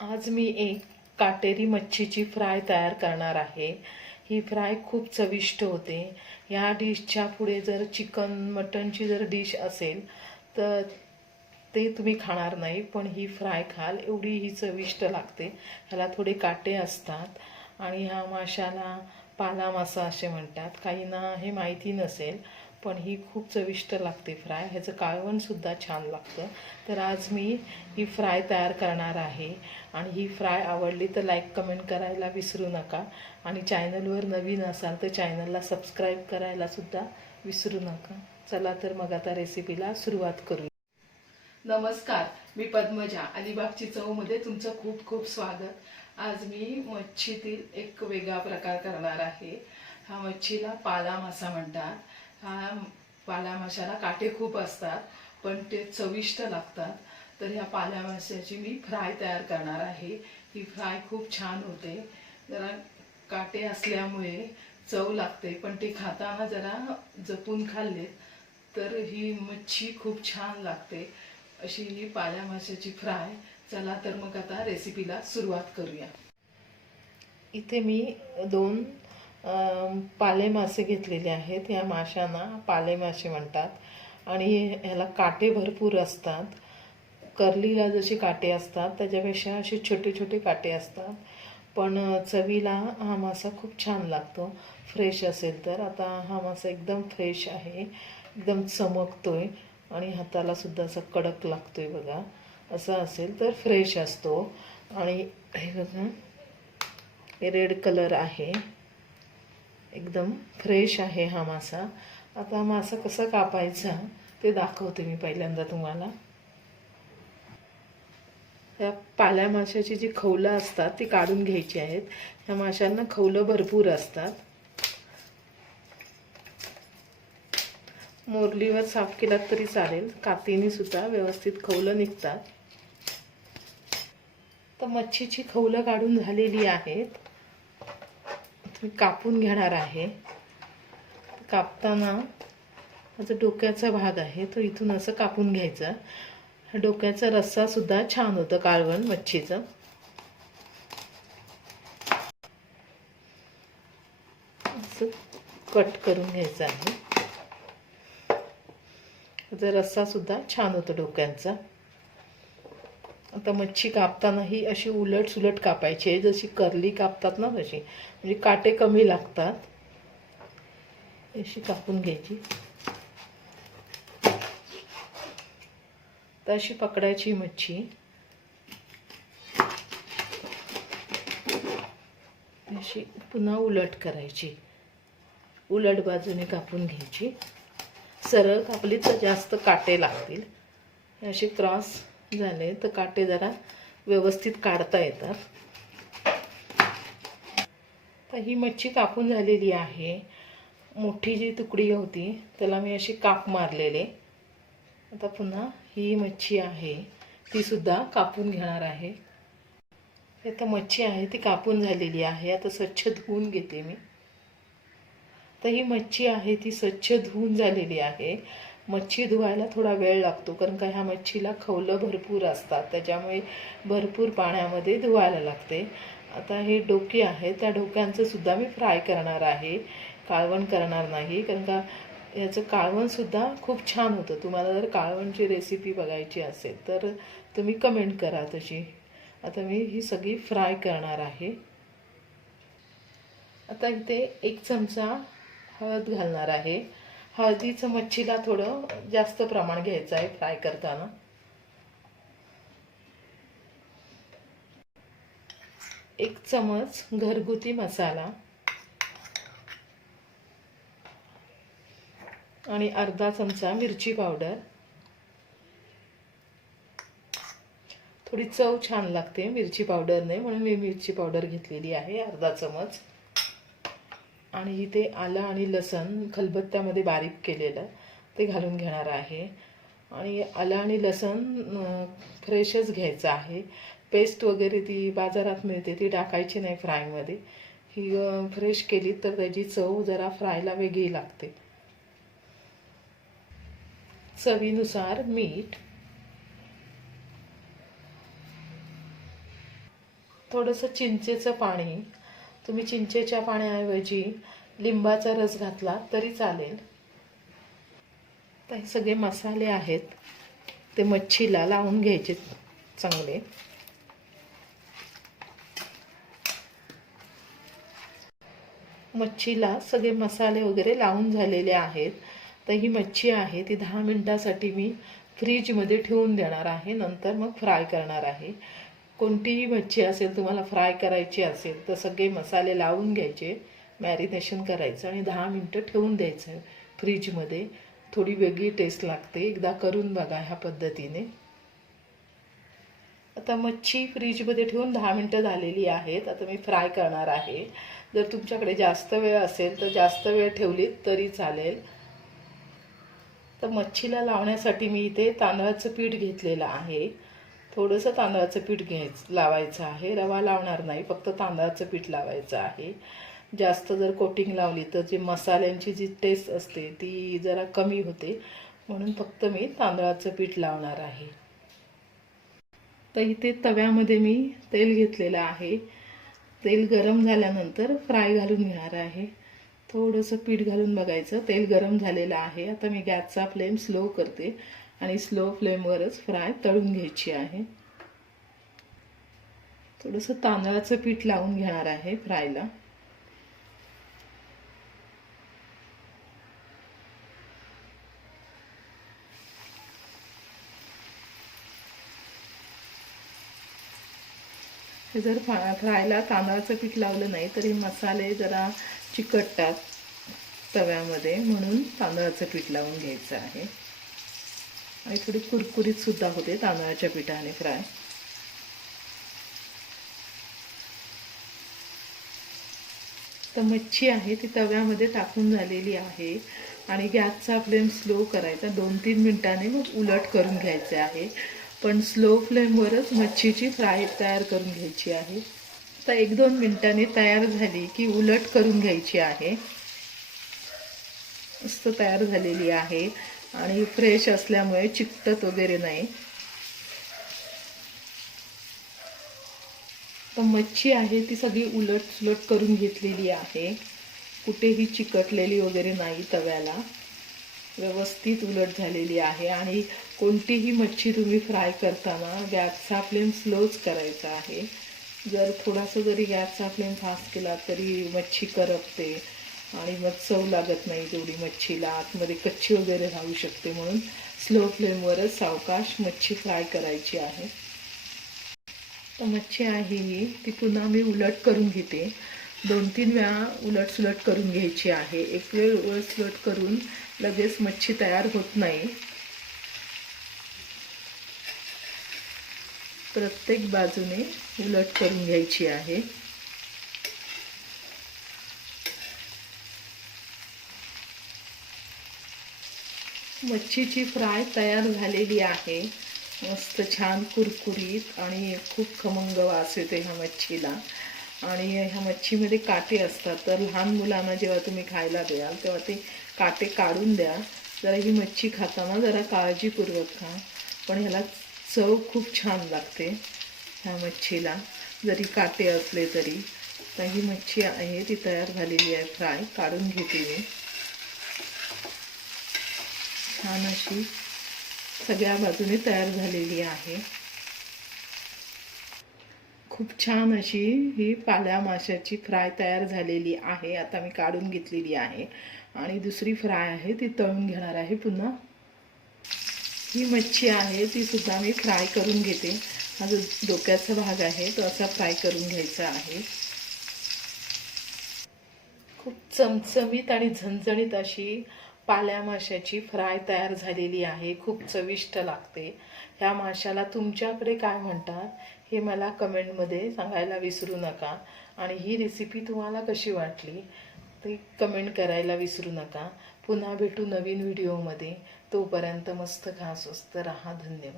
आज मी एक काटेरी मच्छीची फ्राय तयार करणार आहे. ही फ्राय खूप चविष्ट होते. ह्या डिशच्या पुढे जर चिकन मटनची जर डिश असेल तर ते तुम्ही खाणार नाही पण ही फ्राय खाल. एवढी ही चविष्ट लागते. ह्याला थोडे काटे असतात आणि ह्या माशाला पाला मासा असे म्हणतात. काहींना हे माहिती नसेल पण ही खूप चविष्ट लागते फ्राय. ह्याचं काळवणसुद्धा छान लागतं. तर आज मी ही फ्राय तयार करणार आहे. आणि ही फ्राय आवडली तर लाईक कमेंट करायला विसरू नका. आणि चॅनलवर नवीन असाल तर चॅनलला सबस्क्राईब करायलासुद्धा विसरू नका. चला तर मग आता रेसिपीला सुरुवात करू नमस्कार मी पद्मजा अलिबागची चवमध्ये तुमचं खूप खूप स्वागत. आज मी मच्छीतील एक वेगळा प्रकार करणार आहे. हा मच्छीला पाला मासा म्हणतात. हा पाला माशाला काटे खूप असतात पण ते चविष्ट लागतात. तर ह्या पाल्या माशाची मी फ्राय तयार करणार आहे. ही फ्राय खूप छान होते. जरा काटे असल्यामुळे चव लागते पण ते खाताना जरा जपून खाल्ले तर ही मच्छी खूप छान लागते. अशी ही पाल्या माशाची फ्राय. चला तर मग आता रेसिपीला सुरुवात करूया. इथे मी दोन पाले मासे घेतलेले आहेत या माशांना पाले मासे म्हणतात. आणि ह्याला काटे भरपूर असतात. कर्लीला जसे काटे असतात त्याच्यापेक्षा असे छोटे छोटे काटे असतात. पण चवीला हा मासा खूप छान लागतो. फ्रेश असेल तर. आता हा मासा एकदम फ्रेश आहे. एकदम चमकतो आहे आणि हाताला सुद्धा असा कडक आहे बघा. असं असेल तर फ्रेश असतो. आणि हे बघा. हे रेड कलर आहे. एकदम फ्रेश आहे हा मासा. आता मासा कसा कापायचा ते दाखवते मी पहिल्यांदा तुम्हाला. या पाल्या माशाची जी खवलं असतात ती काढून घ्यायची आहेत. ह्या माशांना खवलं भरपूर असतात. मोरलीवर साफ केलात तरी चालेल. कातीने सुद्धा व्यवस्थित खवलं निघतात. तर मच्छीची खवलं काढून झालेली आहेत. मी कापून घेणार आहे. कापताना माझा डोक्याचा भाग आहे तो इथून असं कापून घ्यायचा. डोक्याचा रस्सासुद्धा छान होतं काळवण मच्छीचं. असं कट करून घ्यायचं आहे. त्याचा रस्सासुद्धा छान होतो डोक्यांचा. आता मच्छी कापताना ही अशी उलट सुलट कापायची. आहे जशी करली कापतात ना तशी. म्हणजे काटे कमी लागतात. अशी कापून घ्यायची. तर अशी पकडायची मच्छी. अशी पुन्हा उलट करायची. उलट बाजूने कापून घ्यायची. सरळ कापली तर जास्त काटे लागतील. अशी क्रॉस झाले तर काटे जरा व्यवस्थित काढता येतात. तर ही मच्छी कापून झालेली आहे. मोठी जी तुकडी होती त्याला मी अशी काप मारलेले. आता पुन्हा ही मच्छी आहे. ती सुद्धा कापून घेणार आहे. आता मच्छी आहे ती कापून झालेली आहे. आता स्वच्छ धुवून घेते मी. तर ही मच्छी आहे ती स्वच्छ धुवून झालेली आहे. मच्छी धुवायला थोडा वेळ लागतो कारण का ह्या मच्छीला खवलं भरपूर असतात त्याच्यामुळे भरपूर पाण्यामध्ये धुवायला लागते. आता हे डोके आहे त्या डोक्यांचं सुद्धा मी फ्राय करणार आहे. काळवण करणार नाही कारण का याचं काळवणसुद्धा खूप छान होतं. तुम्हाला जर काळवणची रेसिपी बघायची असेल तर तुम्ही कमेंट करा तशी. आता मी ही सगळी फ्राय करणार आहे. आता इथे एक चमचा हळद घालणार आहे. हळदीचं मच्छीला थोडं जास्त प्रमाण घ्यायचं आहे फ्राय करताना. एक चमच घरगुती मसाला. आणि अर्धा चमचा मिरची पावडर. थोडी चव छान लागते मिरची पावडरने म्हणून मी मिरची पावडर घेतलेली आहे अर्धा चमच. आणि इथे आलं आणि लसण खलबत्त्यामध्ये बारीक केलेलं ते घालून घेणार आहे. आणि आलं आणि लसण फ्रेशच घ्यायचं आहे. पेस्ट वगैरे ती बाजारात मिळते ती टाकायची नाही फ्रायमध्ये. ही फ्रेश केली तर त्याची चव जरा फ्रायला वेगळी लागते. चवीनुसार मीठ. थोडंसं चिंचेचं पाणी. तुम्ही चिंचेच्या पाण्याऐवजी लिंबाचा रस घातला तरी चालेल. तर हे सगळे मसाले आहेत. ते मच्छीला लावून घ्यायचे चांगले. मच्छीला सगळे मसाले वगैरे लावून झालेले आहेत. तर ही मच्छी आहे ती दहा मिनटासाठी मी फ्रीजमध्ये ठेवून देणार आहे. नंतर मग फ्राय करणार आहे. कोणतीही मच्छी असेल तुम्हाला फ्राय करायची असेल तर सगळे मसाले लावून घ्यायचे मॅरिनेशन करायचं आणि दहा मिनटं ठेवून द्यायचं फ्रीजमध्ये. थोडी वेगळी टेस्ट लागते. एकदा करून बघा ह्या पद्धतीने. आता मच्छी फ्रीजमध्ये ठेवून दहा मिनटं झालेली आहेत. आता मी फ्राय करणार आहे. जर तुमच्याकडे जास्त वेळ असेल तर जास्त वेळ ठेवलीत तरी चालेल. तर मच्छीला लावण्यासाठी मी इथे तांदळाचं पीठ घेतलेलं आहे. थोडंसं तांदळाचं पीठ घ्यायचं लावायचं आहे. रवा लावणार नाही फक्त तांदळाचं पीठ लावायचं आहे. जास्त जर कोटिंग लावली तर जी मसाल्यांची जी टेस्ट असते ती जरा कमी होते. म्हणून फक्त मी तांदळाचं पीठ लावणार आहे. तर इथे तव्यामध्ये मी तेल घेतलेलं आहे. तेल गरम झाल्यानंतर फ्राय घालून घेणार आहे. थोडंसं पीठ घालून बघायचं. तेल गरम झालेलं आहे. आता मी गॅसचा फ्लेम स्लो करते. आणि स्लो फ्लेमवरच फ्राय तळून घ्यायची आहे. थोडंसं तांदळाचं पीठ लावून घेणार आहे फ्रायला जर फ्रायला तांदळाचं पीठ लावलं नाही तरी मसाले जरा चिकटतात तव्यामध्ये म्हणून तांदळाचं पीठ लावून घ्यायचं आहे. आणि थोडी कुरकुरीत सुद्धा होते तांदळाच्या पिठाने फ्राय. तर मच्छी आहे ती तव्यामध्ये टाकून झालेली आहे आणि गॅसचा फ्लेम स्लो करायचा. दोन तीन मिनिटांनी मग उलट करून घ्यायचे आहे. पण स्लो फ्लेमवरच मच्छीची फ्राय तयार करून घ्यायची आहे. तर एक दोन मिनिटांनी तयार झाली की उलट करून घ्यायची आहे. मस्त तयार झालेली आहे. आणि फ्रेश असल्यामुळे चिकटत वगैरे नाही. तर मच्छी आहे ती सगळी उलट सुलट करून घेतलेली आहे. कुठेही चिकटलेली वगैरे नाही तव्याला. व्यवस्थित उलट झालेली आहे आणि कोणतीही मच्छी तुम्ही फ्राय करताना गॅसचा फ्लेम स्लोच करायचा आहे. जर थोडासा जरी गॅसचा फ्लेम फास्ट केला तरी मच्छी करपते. आणि मग चव लागत नाही तेवढी मच्छीला. आतमध्ये कच्ची वगैरे राहू शकते म्हणून स्लो फ्लेमवरच सावकाश मच्छी फ्राय करायची आहे. तर मच्छी आहे ही. ती पुन्हा मी उलट करून घेते. दोन तीन वेळा उलट सुलट करून घ्यायची आहे. एक वेळ उलट सुलट करून लगेच मच्छी तयार होत नाही. प्रत्येक बाजूने उलट करून घ्यायची आहे. मच्छीची फ्राय तयार झालेली आहे. मस्त छान कुरकुरीत आणि खूप खमंग वास येतो ह्या मच्छीला. आणि ह्या मच्छीमध्ये काटे असतात. तर लहान मुलांना जेव्हा तुम्ही खायला द्याल तेव्हा ते काटे काढून द्या. जरा ही मच्छी खाताना जरा काळजीपूर्वक खा. पण ह्याला चव खूप छान लागते ह्या मच्छीला. जरी काटे असले तरी. तर ही मच्छी आहे ती तयार झालेली आहे फ्राय काढून घेते मी. छान अशी सगळ्या बाजूने तयार झालेली आहे. खूप छान अशी ही पाल्या माशाची फ्राय तयार झालेली आहे. आता मी काढून घेतलेली आहे. आणि दुसरी फ्राय आहे ती तळून घेणार आहे पुन्हा. ही मच्छी आहे ती सुद्धा मी फ्राय करून घेते. हा जो डोक्याचा भाग आहे तो असा फ्राय करून घ्यायचा आहे. खूप चमचमीत आणि झणझणीत अशी पाल्या माशाची फ्राय तयार झालेली आहे. खूप चविष्ट लागते. ह्या माशाला तुमच्याकडे काय म्हणतात हे मला कमेंटमध्ये सांगायला विसरू नका. आणि ही रेसिपी तुम्हाला कशी वाटली ते कमेंट करायला विसरू नका. पुन्हा भेटू नवीन व्हिडिओमध्ये तोपर्यंत मस्त खा स्वस्त राहा. धन्यवाद.